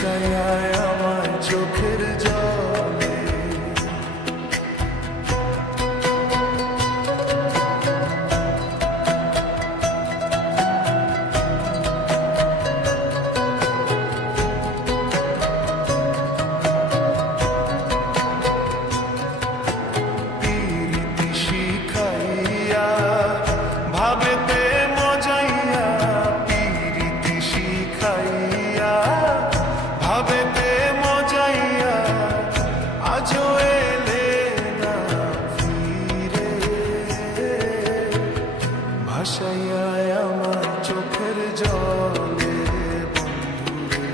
ভাসায় আমার চোখের জলে। প্রীতি শিখাইয়া ভাবেতে মজাইয়া, প্রীতি শিখাইয়া ভাবেতে মজাইয়া, আজও এলে না ফিরে। ভাসাইয়া আমার চোখের জলে বন্ধুরে,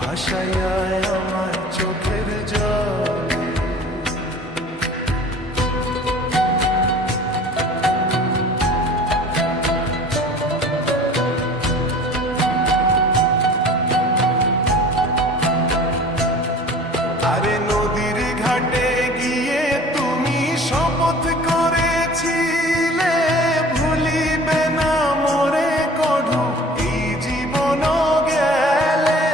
ভাসাইয়া আমার চোখের জলে। আরে নদীর ঘাটে গিয়ে তুমি শপথ করেছিলে, ভুলিবে না মোরে কডু এই জীবন গেলে।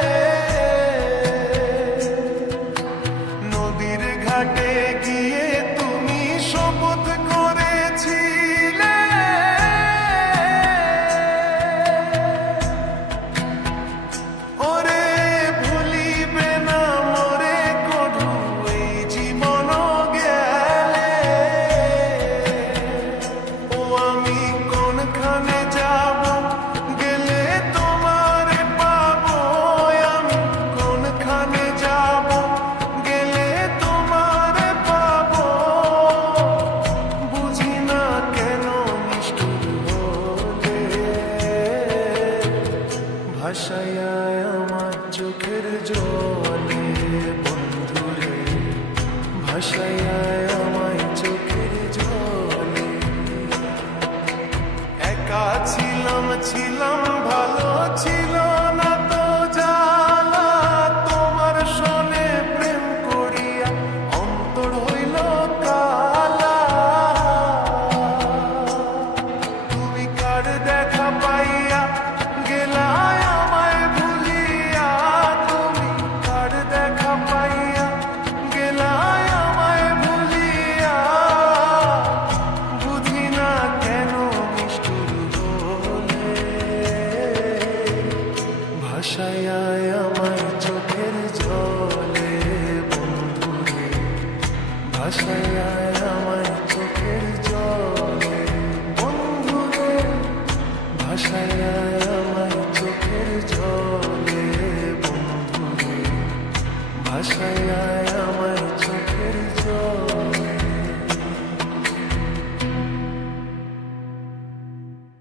নদীর ঘাটে গিয়ে তুমি শপথ করেছিলে, ওরে ভুলিবে না মোরে কডু এই জীবন গেলে। ও আমি কোনখানে যাব গেলে তোমারে পাবো, আমি কোনখানে যাব গেলে তোমারে পাবো। বুঝি না কেন নিষ্ঠুর হলে, ভাসাইয়া আমার চোখের জলে বন্ধুরে, ভাসাইয়া